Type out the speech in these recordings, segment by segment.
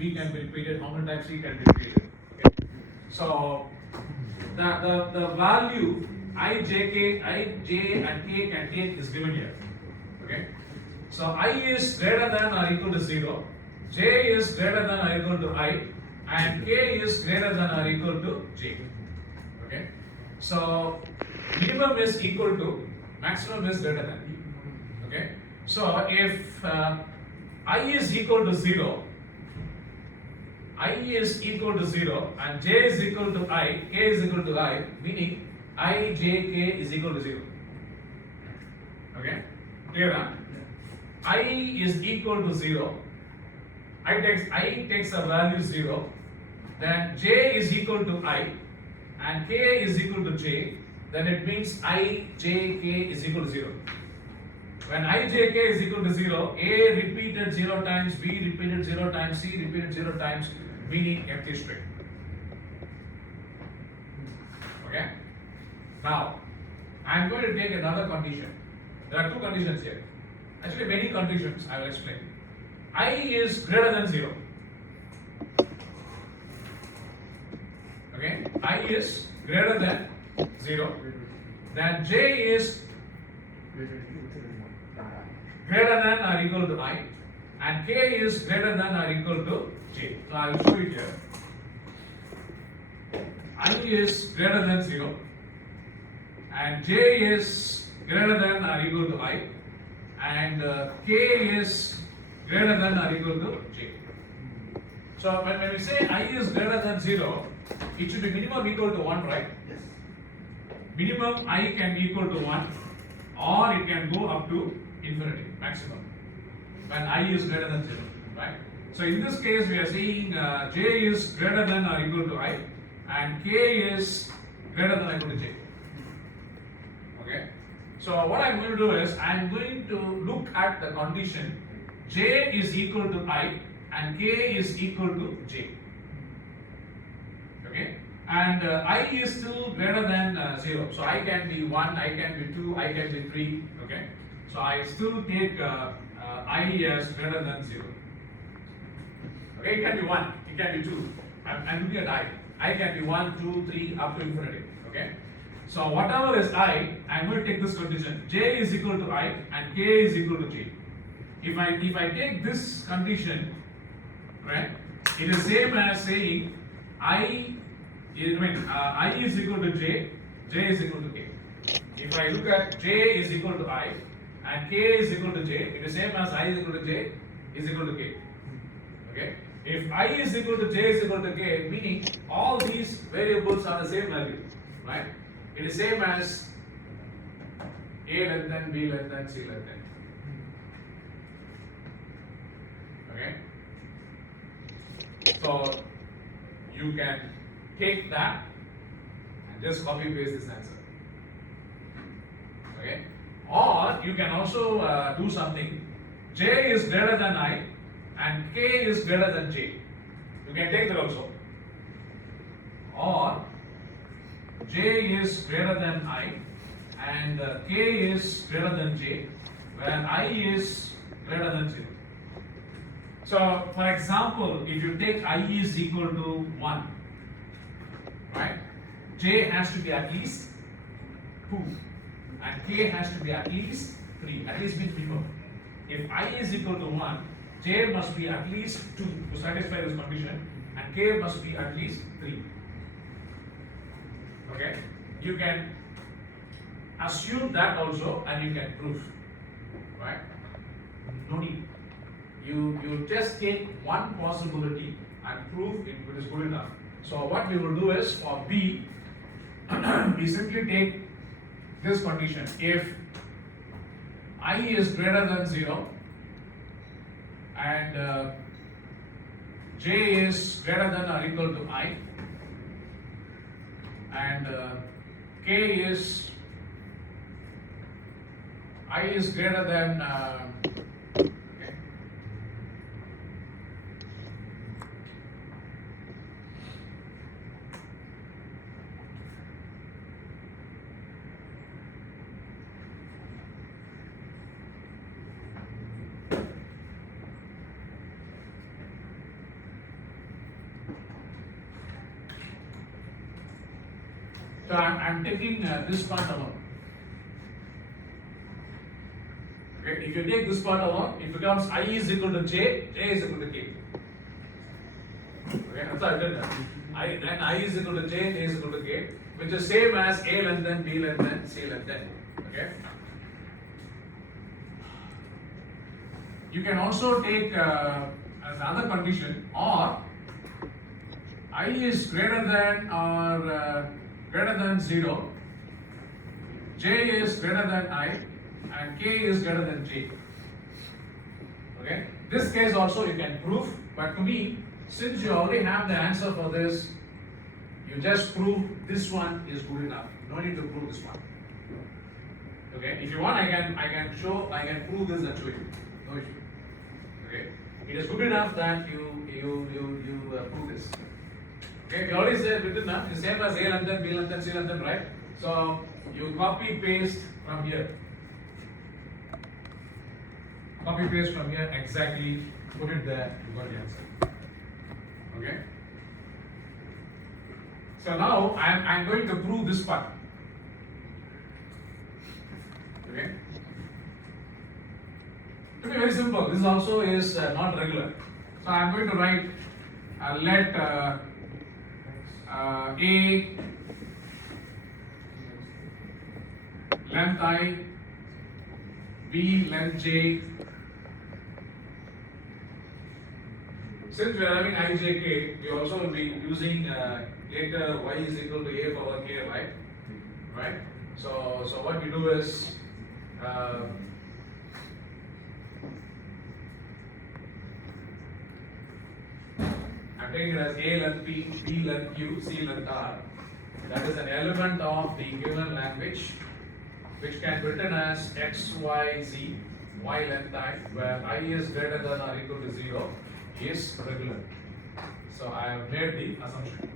B can be repeated, how many times C can be repeated. Okay. So the value I, J, and K can take is given here. Okay. So I is greater than or equal to 0, J is greater than or equal to I, and K is greater than or equal to J. Okay. So minimum is equal to, maximum is greater than. Okay. So if I is equal to 0, I is equal to 0 and J is equal to I, K is equal to I, meaning I, J, K is equal to 0. Okay. Clear now? I is equal to 0. I takes a value 0. Then J is equal to I and K is equal to J. Then it means I, J, K is equal to 0. When I, J, K is equal to 0, A repeated 0 times, B repeated 0 times, C repeated 0 times, meaning empty string. Okay? Now, I am going to take another condition. There are two conditions here. Actually, many conditions I will explain. I is greater than 0. Okay? I is greater than 0. Then J is greater than or equal to I, and K is greater than or equal to J. So I will show you here. I is greater than 0, and J is greater than or equal to I, and K is greater than or equal to J. So when we say I is greater than 0, it should be minimum equal to 1, right? Yes. Minimum I can be equal to 1, or it can go up to infinity, maximum, when I is greater than 0, right? So in this case, we are saying J is greater than or equal to I, and K is greater than or equal to J. Okay? So what I'm going to do is, I'm going to look at the condition J is equal to I, and K is equal to J. Okay? And I is still greater than 0. So I can be 1, I can be 2, I can be 3. Okay? So I still take I as greater than 0. Okay, it can be 1, it can be 2. I'm looking at I can be 1, 2, 3 up to infinity. Okay? So whatever is I, I'm going to take this condition. J is equal to I and K is equal to J. If I take this condition, right, it is same as saying I is equal to J, J is equal to K. If I look at J is equal to I and K is equal to J, it is same as I is equal to J is equal to K. Okay? If I is equal to J is equal to K, meaning all these variables are the same value, right? It is same as A less than B less than C less than. Okay? So you can take that and just copy paste this answer. Okay? Or you can also do something. J is greater than I and K is greater than J. You can take that also. Or J is greater than I and K is greater than J, where I is greater than 0. So, for example, if you take I is equal to 1, right? J has to be at least 2 and K has to be at least 3, at least means minimum. If I is equal to 1, J must be at least 2 to satisfy this condition and K must be at least 3. Okay? You can assume that also and you can prove. Right? No need. You just take one possibility and prove it is good enough. So what we will do is for B, we simply take this condition. If I is greater than 0 and J is greater than or equal to I and K is I is greater than okay. So I'm taking this part alone. Okay, if you take this part alone, it becomes I is equal to J is equal to K. Okay, that's how I did that. Then I is equal to J is equal to K, which is same as A length then B length then C length then. Okay. You can also take as another condition, or I is greater than 0, J is greater than I, and K is greater than J. Okay. This case also you can prove, but to me, since you already have the answer for this, you just prove this one is good enough. No need to prove this one. Okay. If you want, I can prove this and show you. No issue. Okay. It is good enough that you prove this. Okay. We already said written enough. It's same as A length then B length then C length then, right? So you copy paste from here. Copy paste from here exactly. Put it there. You got the answer. Okay. So now I'm going to prove this part. Okay. To be very simple, this also is not regular. So I'm going to write let A length I, B length J. Since we are having ijk, we also will be using later y is equal to a power k, right? Right? So what we do is I'm taking it as a length p, b length q, c length r. That is an element of the given language, which can be written as x, y, z, y length I, where I is greater than or equal to 0, is regular. So I have made the assumption.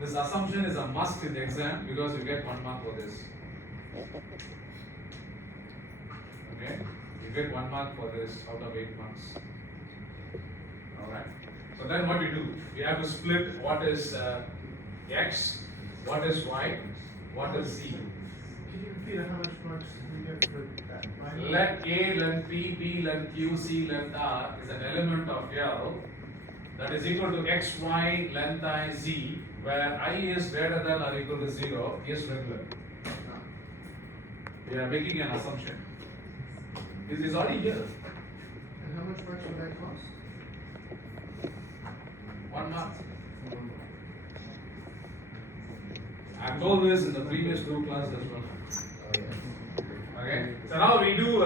This assumption is a must in the exam because you get 1 mark for this. Okay? You get 1 mark for this out of 8 marks. Alright? So then what we do? We have to split what is x, what is y, what is z. Can you repeat how much marks we get for that? Let A length P, B length Q, C length R is an element of L that is equal to x, y, length I, z, where I is greater than or equal to 0 is regular. We are making an assumption. This is already here. And how much marks would that cost? 1 mark. I've told this in the previous 2 classes as well. Okay, so now we do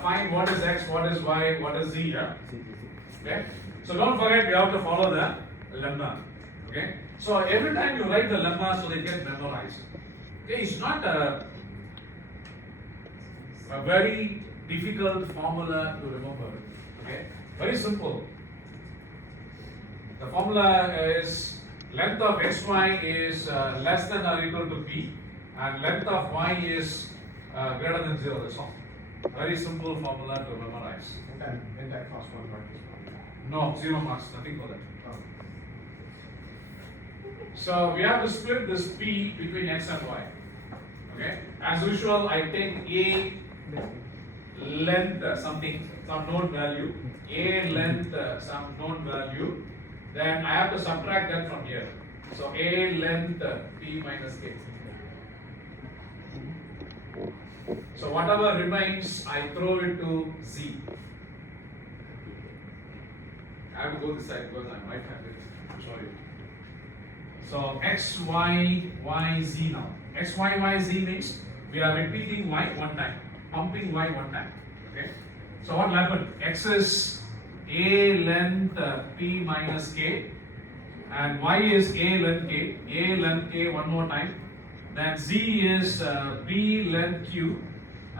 find what is x, what is y, what is z. Yeah? Okay, so don't forget we have to follow the lemma. Okay, so every time you write the lemma, so they get memorized. Okay, it's not a very difficult formula to remember. Okay, very simple. The formula is length of xy is less than or equal to p, and length of y is greater than 0. That's all. Very simple formula to memorize. And that costs 1 mark as well. No, 0 marks, nothing for that. Oh. So we have to split this p between x and y. Okay. As usual, I take a length some known value, a length some known value. Then I have to subtract that from here. So a length p minus k. So whatever remains, I throw it to z. I have to go this side because I might have it. I'm sorry. So x, y, y, z now. X, y, y, z means we are repeating y 1 time, pumping y 1 time. Okay. So what will happen? X is a length p minus k, and y is a length k. A length k 1 more time. Then z is b length q,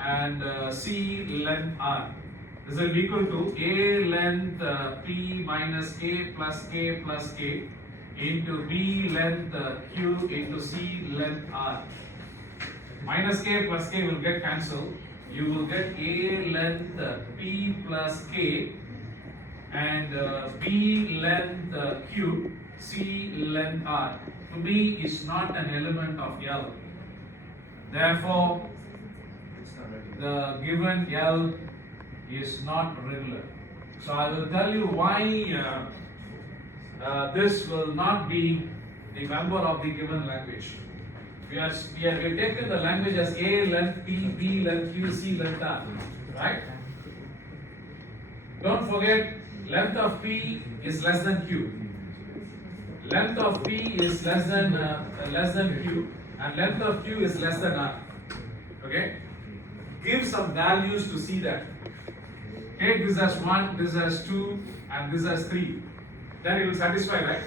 and c length r. This will be equal to a length p minus k plus k into b length q into c length r. Minus k plus k will get cancelled. You will get a length p plus k and b length q, C length R to me is not an element of L. Therefore, It's not regular. the given L is not regular. So I will tell you why this will not be the member of the given language. We have taken the language as A length P, B length Q, C length R, right? Don't forget, length of P is less than Q. Length of P is less than Q, and length of Q is less than R. Okay? Give some values to see that. Take this as 1, this as 2, and this as 3. Then it will satisfy, right?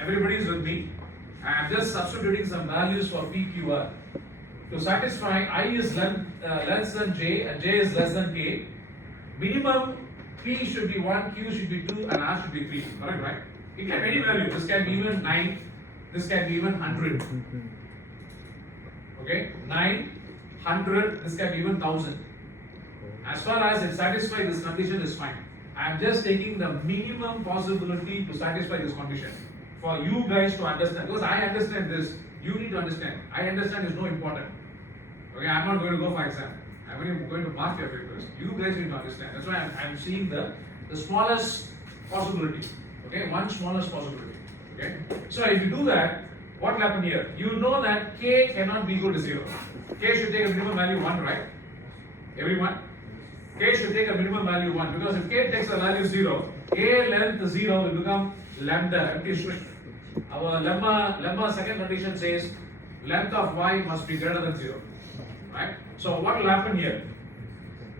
Everybody is with me. I am just substituting some values for P, Q, R. To satisfy I is less than J and J is less than K, minimum P should be 1, Q should be 2, and R should be 3. Correct, right? It can be any value. This can be even 9, this can be even 100. Okay? 9, 100, this can be even 1000. As far as it satisfies this condition is fine. I am just taking the minimum possibility to satisfy this condition for you guys to understand. Because I understand this, you need to understand. I understand is no important. Okay, I am not going to go for exam. I am only going to mark your papers. You guys need to understand. That's why I am seeing the smallest possibility. Okay, one smallest possibility. Okay, so if you do that, what will happen here? You know that K cannot be equal to 0. K should take a minimum value 1, right? Everyone? K should take a minimum value 1 because if K takes a value 0, A length 0 will become lambda, empty string. Our lemma second condition says length of Y must be greater than 0. Right? So what will happen here?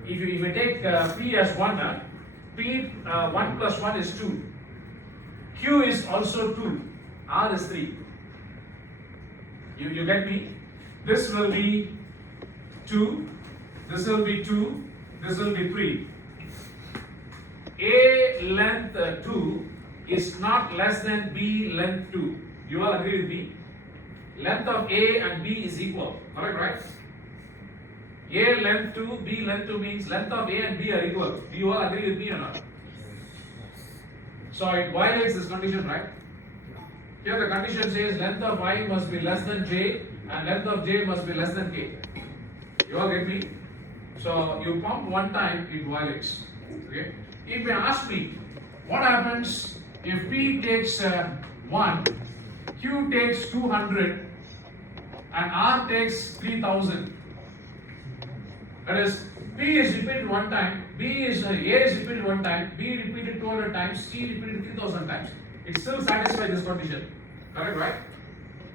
If you take P as 1, P 1 plus 1 is 2. Q is also 2. R is 3. You get me? This will be 2. This will be 2. This will be 3. A length 2 is not less than B length 2. You all agree with me? Length of A and B is equal. Correct, right? A length 2, B length 2 means length of A and B are equal. Do you all agree with me or not? So it violates this condition, right? Here the condition says length of Y must be less than J and length of J must be less than K. You all get me? So you pump one time, it violates. Okay? If you ask me, what happens if P takes 1, Q takes 200, and R takes 3000? That is, P is repeated one time, A is repeated one time, B repeated 200 times, C repeated 3000 times. It still satisfies this condition. Correct, right?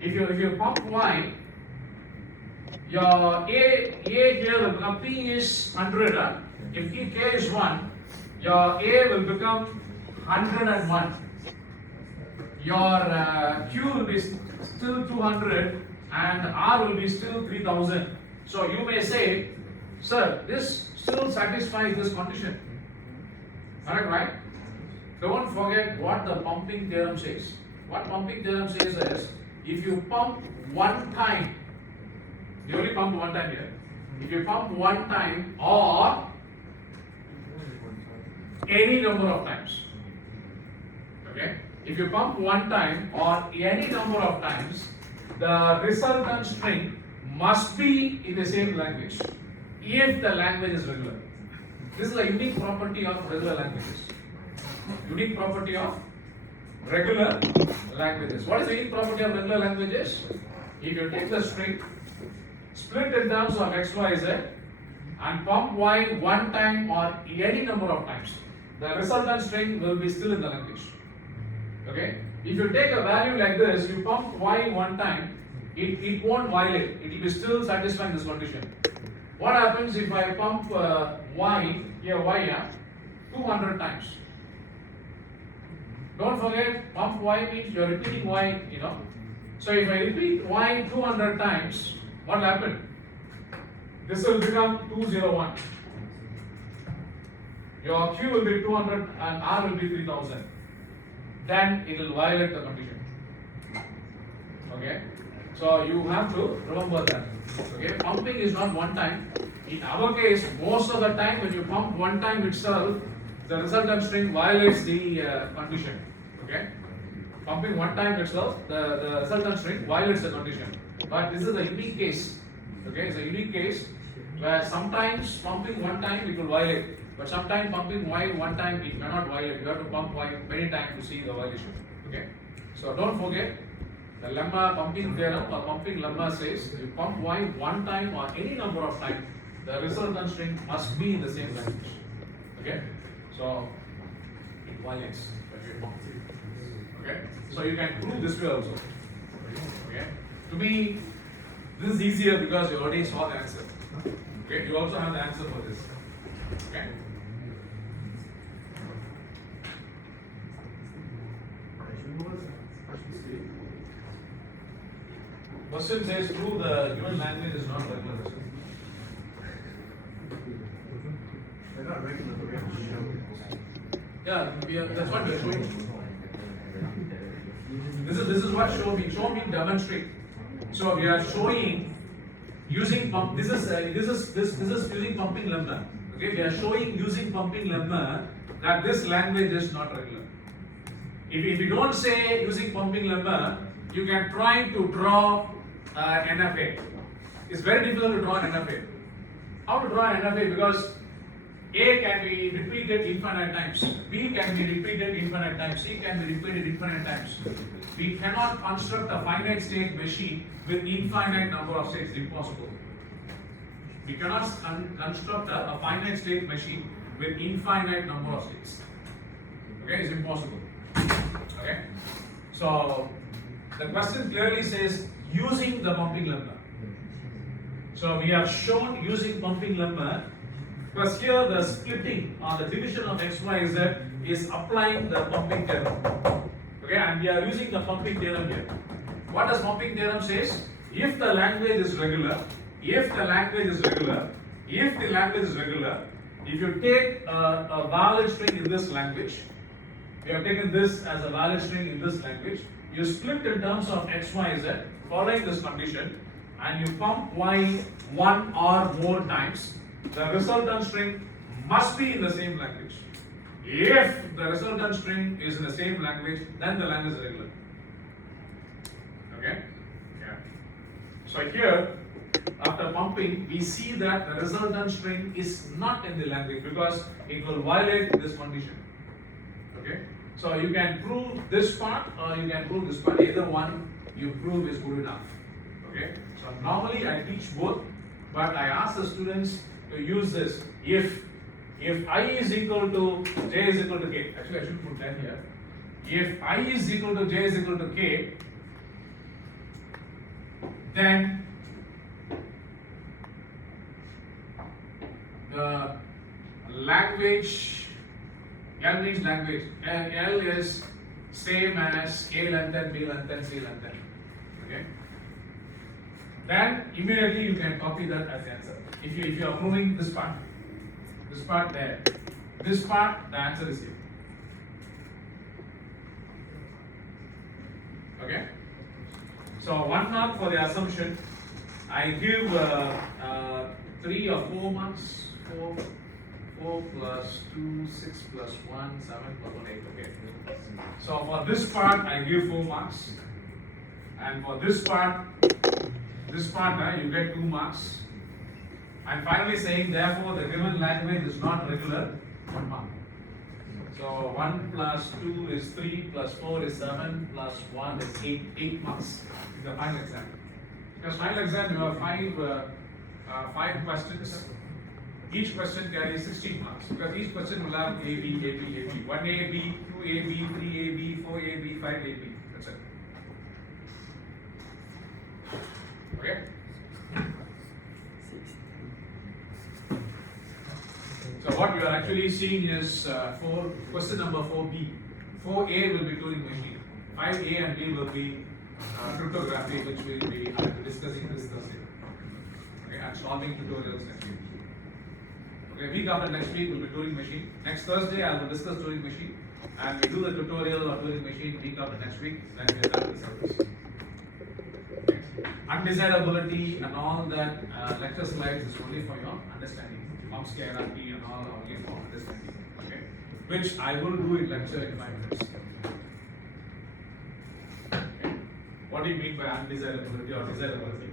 If you pump Y, your A here will become P is 100. If K is 1, your A will become 101. Your Q will be still 200 and R will be still 3000. So you may say, sir, this still satisfies this condition. Correct, right? Don't forget what the pumping theorem says. What pumping theorem says is, if you pump one time, you only pump one time here. If you pump one time or any number of times, okay? If you pump one time or any number of times, the resultant string must be in the same language if the language is regular. This is a unique property of regular languages. Unique property of regular languages. What is the unique property of regular languages? If you take the string, split in terms of x, y, z, and pump y one time or any number of times, the resultant string will be still in the language. Okay? If you take a value like this, you pump y one time, it won't violate. It will be still satisfying this condition. What happens if I pump y, here y, 200 times? Don't forget, pump y means you are repeating y, So if I repeat y 200 times, what will happen? This will become 201. Your Q will be 200 and R will be 3000. Then it will violate the condition. Okay? So you have to remember that. Okay? Pumping is not one time. In our case, most of the time when you pump one time itself, the resultant string violates the condition. Okay? Pumping one time itself, the resultant string violates the condition. But this is a unique case. Okay, it's a unique case where sometimes pumping one time it will violate, but sometimes pumping Y one time it cannot violate. You have to pump Y many times to see the violation. Okay, so don't forget the lemma pumping theorem or pumping lemma says you pump Y one time or any number of times, the resultant string must be in the same language. Okay, so it violates. Okay, so you can prove this way also. Okay, to me, this is easier because you already saw the answer. Okay, you also have the answer for this. Okay. Question says prove the given language is not regular. They're not regular, but we have to show. Yeah, that's what we are showing. This is what show me demonstrate. So we are showing using pump. This is using pumping lemma. Okay, we are showing using pumping lemma that this language is not regular. If you don't say using pumping lemma, you can try to draw NFA. It's very difficult to draw an NFA. How to draw an NFA? Because A can be repeated infinite times, B can be repeated infinite times, C can be repeated infinite times. We cannot construct a finite state machine with infinite number of states. Impossible. We cannot construct a finite state machine with infinite number of states. Okay, it's impossible. Okay, so the question clearly says using the pumping lemma. So we have shown using pumping lemma. Because here the splitting or the division of x, y, z is applying the pumping theorem. Okay, and we are using the pumping theorem here. What does pumping theorem says? If the language is regular, if the language is regular, if you take a valid string in this language, we have taken this as a valid string in this language, you split in terms of x, y, z following this condition, and you pump y one or more times, the resultant string must be in the same language. If the resultant string is in the same language, then the language is regular. Okay? Yeah. So here, after pumping, we see that the resultant string is not in the language because it will violate this condition. Okay? So you can prove this part or you can prove this part. Either one you prove is good enough. Okay? So normally I teach both, but I ask the students to use this. If I is equal to j is equal to k, actually I should put that here. If I is equal to j is equal to k, then the language, L means language, L is same as A length, B length, C length. Okay? Then immediately you can copy that as the answer. If you are proving this part there, this part, the answer is here. Okay? So 1 mark for the assumption. I give 3 or 4 marks. 4 plus 2, 6 plus 1, 7 plus 1, 8. Okay. So for this part, I give 4 marks. And for this part, you get 2 marks. And finally saying, therefore, the given language is not regular, 1 mark. So 1 plus 2 is 3, plus 4 is 7, plus 1 is 8 marks in the final exam. Because final exam, you have 5 questions. Each question carries 16 marks. Because each question will have A, B, A, B, A, B. 1A, B, 2A, B, 3A, B, 4A, B, 5A, B. That's it. Okay? So what you are actually seeing is question number 4B. 4A will be Turing machine. 5A and B will be cryptography, which we will be discussing this Thursday. Okay, and solving tutorials next week. Okay, week after next week will be Turing machine. Next Thursday I will discuss Turing machine, and we do the tutorial of Turing machine week after next week. Then we are done with the syllabus. Undesirability and all that lecture slides is only for your understanding. Mumps hierarchy and all only for understanding. Okay, which I will do in lecture in 5 minutes. what do you mean by undesirability or desirability?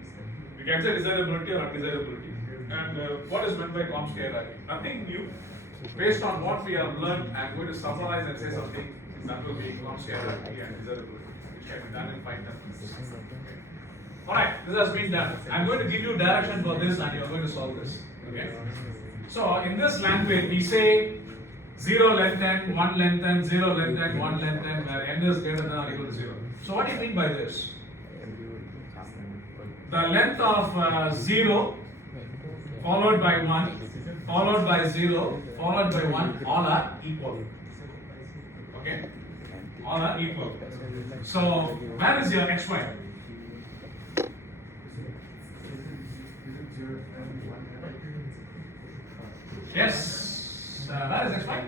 We can say desirability or undesirability. And what is meant by Chomsky hierarchy? Nothing new. Based on what we have learned, I'm going to summarize and say something that will be Chomsky hierarchy and desirability, which can be done in 5 minutes. Okay. Alright, this has been done. I'm going to give you direction for this and you're going to solve this. Okay. So in this language, we say 0 length n, 1 length n, 0 length n, 1 length n, where n is greater than or equal to 0. So what do you mean by this? The length of 0 followed by 1 followed by 0 followed by 1 all are equal. Okay? All are equal. So where is your xy? Yes. Where is xy?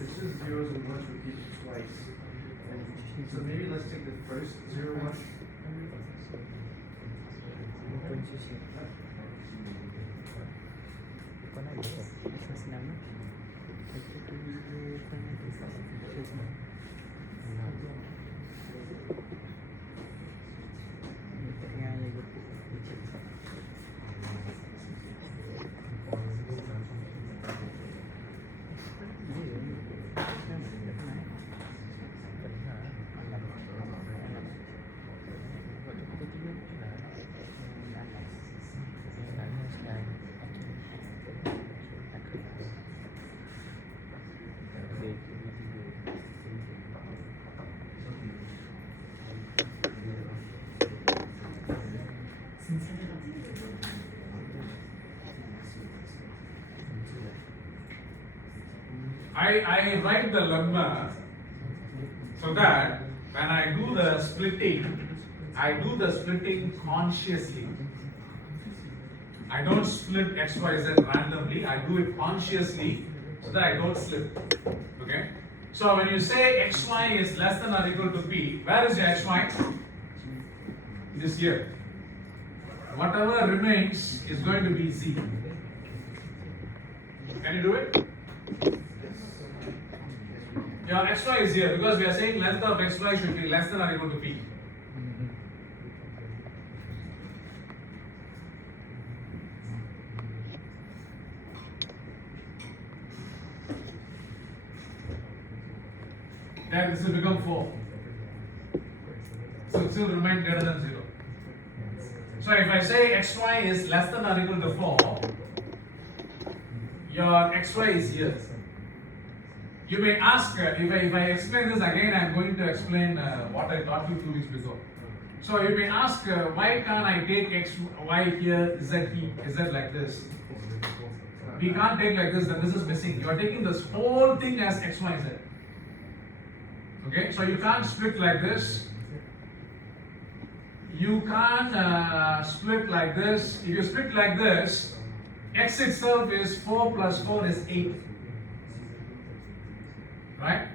It's just zeros and ones repeated twice. And so maybe let's take the first 0, 1. I write the lemma so that when I do the splitting, I do the splitting consciously. I don't split x, y, z randomly. I do it consciously so that I don't slip. Okay. So when you say x, y is less than or equal to p, where is your x, y? It is here. Whatever remains is going to be z. Can you do it? Your xy is here because we are saying length of xy should be less than or equal to p. Then this will become 4. So it will remain greater than 0. So if I say xy is less than or equal to 4, your xy is here. You may ask, if I explain this again, I am going to explain what I taught you 2 weeks before. So you may ask, why can't I take x, y here, z, p, z like this? We can't take like this, then this is missing. You are taking this whole thing as x, y, z. Okay, so you can't split like this. You can't split like this. If you split like this, x itself is 4 plus 4 is 8. Right?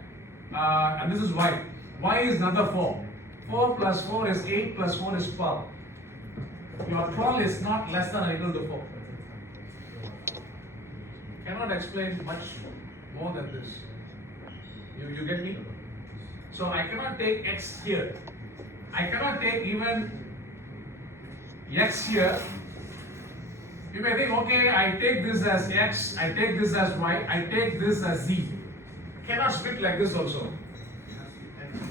And this is y. Y is another 4. 4 plus 4 is 8 plus 4 is 12. Your 12 is not less than or equal to 4. Cannot explain much more than this. You get me? So I cannot take x here. I cannot take even x here. You may think, okay, I take this as x, I take this as y, I take this as z. Cannot split like this also.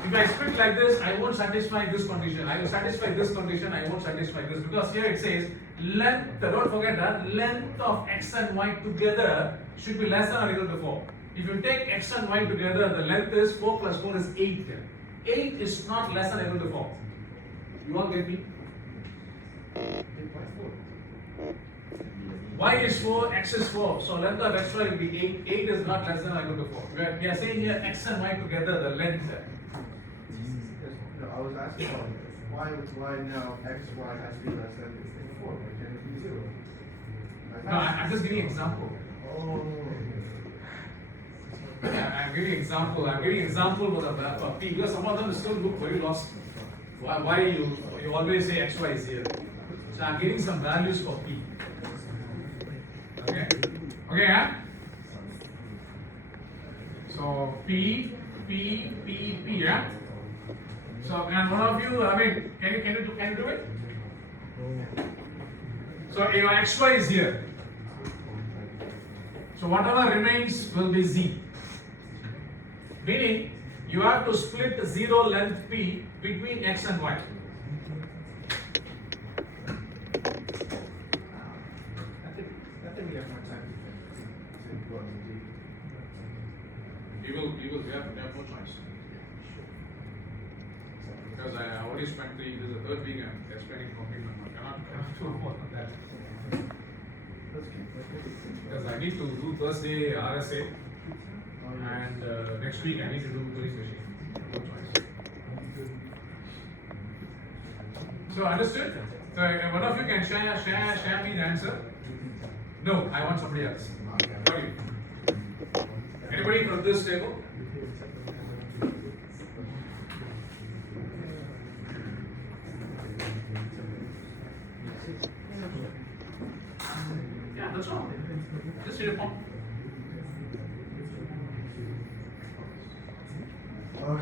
If I split like this, I won't satisfy this condition. I will satisfy this condition, I won't satisfy this. Because here it says, length, don't forget that, length of x and y together should be less than or equal to 4. If you take x and y together, the length is 4 plus 4 is 8. 8 is not less than or equal to 4. You all get me? Y is 4, x is 4. So length of x, y will be 8. 8 is not less than or equal to 4. We are saying here x and y together, the length. No, I was asking why now x, y has to be less than 4. Why can't it be 0? No, I'm just giving an example. Oh. I'm giving example. I'm giving example for p because some of them still look very lost. Why you always say x, y is here? So I'm giving some values for p. Okay. Okay, huh? So P, P, P, P, yeah? So, and one of you, I mean, can you do it? So your XY is here. So whatever remains will be Z. Meaning, you have to split 0 length P between X and Y. I think we have more time to go on the D. You have no choice. Because I already spent this is the third week and they're spending complete money. I cannot do more than that. Because I need to do Thursday RSA and next week I need to do police machine. No choice. So understood? So one of you can share me the answer. No, I want somebody else. What do you? Anybody from this table? Yeah, that's all. Just read a form. Oh,